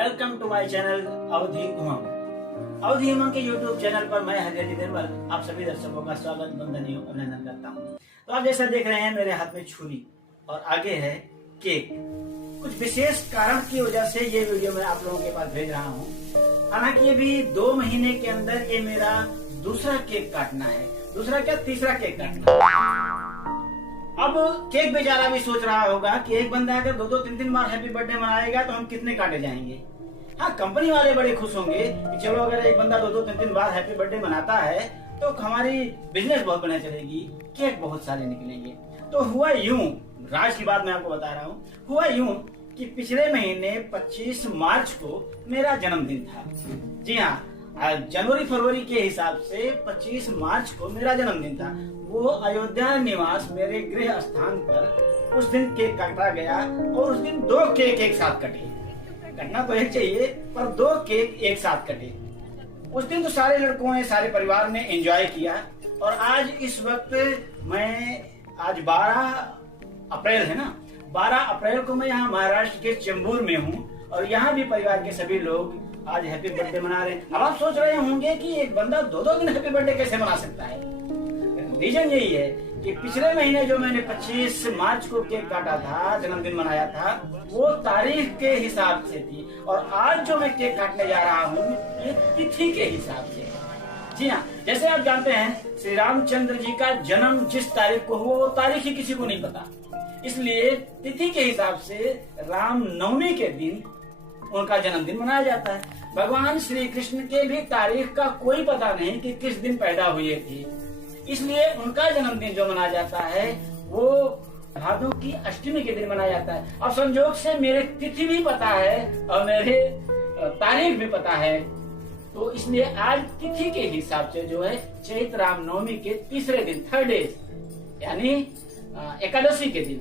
Welcome to my channel अवधि उमंग। अवधि उमंग के यूट्यूब चैनल पर मैं हरियाली निर्मल आप सभी दर्शकों का स्वागत वंदनीय अभिनंदन करता हूँ। तो आप जैसा देख रहे हैं मेरे हाथ में छुरी और आगे है केक। कुछ विशेष कारण की वजह से ये वीडियो मैं आप लोगों के पास भेज रहा हूँ। हालांकि ये भी 2 महीने के अंदर ये मेरा दूसरा केक काटना है, दूसरा क्या तीसरा केक काटना है। अब केक बेचारा भी सोच रहा होगा कि एक बंदा अगर 2-3 बार हैप्पी बर्थडे मनाएगा तो हम कितने काटे जाएंगे। हाँ, कंपनी वाले बड़े खुश होंगे कि चलो अगर एक बंदा 2-3 बार हैप्पी बर्थडे मनाता है तो हमारी बिजनेस बहुत बढ़िया चलेगी, केक बहुत सारे निकलेंगे। तो हुआ यूं, राज की बात मैं आपको बता रहा हूँ, हुआ यूं कि पिछले महीने 25 मार्च को मेरा जन्मदिन था। जी हाँ, जनवरी फरवरी के हिसाब से 25 मार्च को मेरा जन्मदिन था। वो अयोध्या निवास मेरे गृह स्थान पर उस दिन केक काटा गया और उस दिन 2 केक एक साथ कटे। कटना तो एक चाहिए पर 2 केक एक साथ कटे। उस दिन तो सारे लड़कों ने, सारे परिवार ने एंजॉय किया। और आज इस वक्त आज 12 अप्रैल है ना, 12 अप्रैल को मैं यहाँ महाराष्ट्र के चेंबूर में हूँ और यहाँ भी परिवार के सभी लोग आज हैप्पी बर्थडे मना रहे हैं। अब आप सोच रहे होंगे कि एक बंदा 2 दिन हैप्पी बर्थडे कैसे मना सकता है। रीजन यही है कि पिछले महीने जो मैंने 25 मार्च को केक काटा था, जन्मदिन मनाया था, वो तारीख के हिसाब से थी और आज जो मैं केक काटने जा रहा हूँ ये तिथि के हिसाब से। जी हाँ, जैसे आप जानते हैं श्री रामचंद्र जी का जन्म जिस तारीख को हुआ वो तारीख ही किसी को नहीं पता, इसलिए तिथि के हिसाब से राम नवमी के दिन उनका जन्मदिन मनाया जाता है। भगवान श्री कृष्ण के भी तारीख का कोई पता नहीं कि किस दिन पैदा हुए थे, इसलिए उनका जन्मदिन जो मनाया जाता है वो भादों की अष्टमी के दिन मनाया जाता है। अब संजोग से मेरे तिथि भी पता है और मेरे तारीख भी पता है, तो इसलिए आज तिथि के हिसाब से जो है चैत्र रामनवमी के तीसरे दिन, 3rd डे, यानी एकादशी के दिन,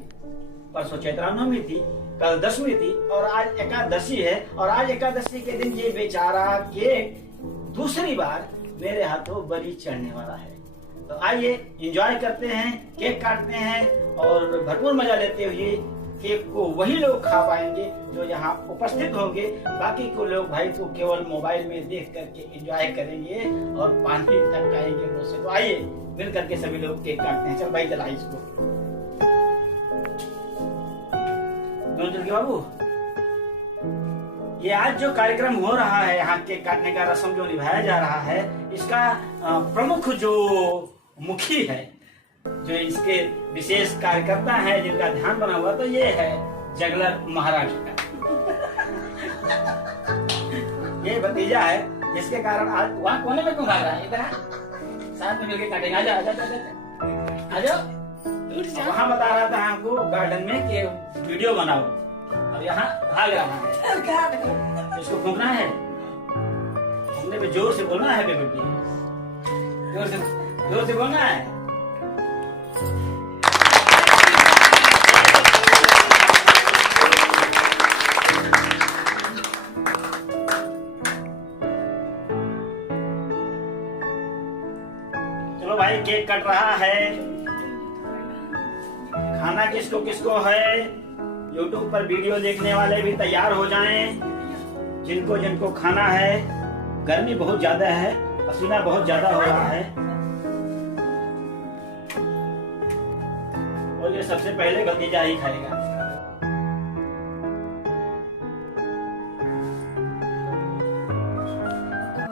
परसों चैत्र रामनवमी थी, कल दशमी थी और आज एकादशी है। और आज एकादशी के दिन ये बेचारा केक दूसरी बार मेरे हाथों बलि चढ़ने वाला है। तो आइए एंजॉय करते हैं, केक काटते हैं और भरपूर मजा लेते हुए केक को वही लोग खा पाएंगे जो यहाँ उपस्थित होंगे। बाकी को लोग भाई को केवल मोबाइल में देख करके एंजॉय करेंगे और पानी तक खाएंगे मुंह से। तो आइए मिल करके सभी लोग केक काटते हैं। चल भाई चला इसको बाबू। ये आज जो कार्यक्रम हो रहा है, यहाँ केक काटने का रस्म जो निभाया जा रहा है, इसका प्रमुख जो मुखी है, जो इसके विशेष कार्यकर्ता है जिनका ध्यान बना हुआ, तो ये है जगलर महाराष्ट्र का ये भतीजा है, जिसके कारण आज वहाँ कोने में क्यों खा रहा है, इधर साथ में मिलकर काटेंगे। आ जाओ। वहाँ बता रहा था हमको गार्डन में कि वीडियो बनाओ और यहाँ भाग रहा है। इसको फूंकना है, फूंकने पे जोर से बोलना है, जोर से बोलना है। चलो भाई केक कट रहा है। खाना किसको किसको है, YouTube पर वीडियो देखने वाले भी तैयार हो जाएं। जिनको जिनको खाना है, गर्मी बहुत ज्यादा है, पसीना बहुत ज्यादा हो रहा है। और ये सबसे पहले भतीजा ही खाएगा।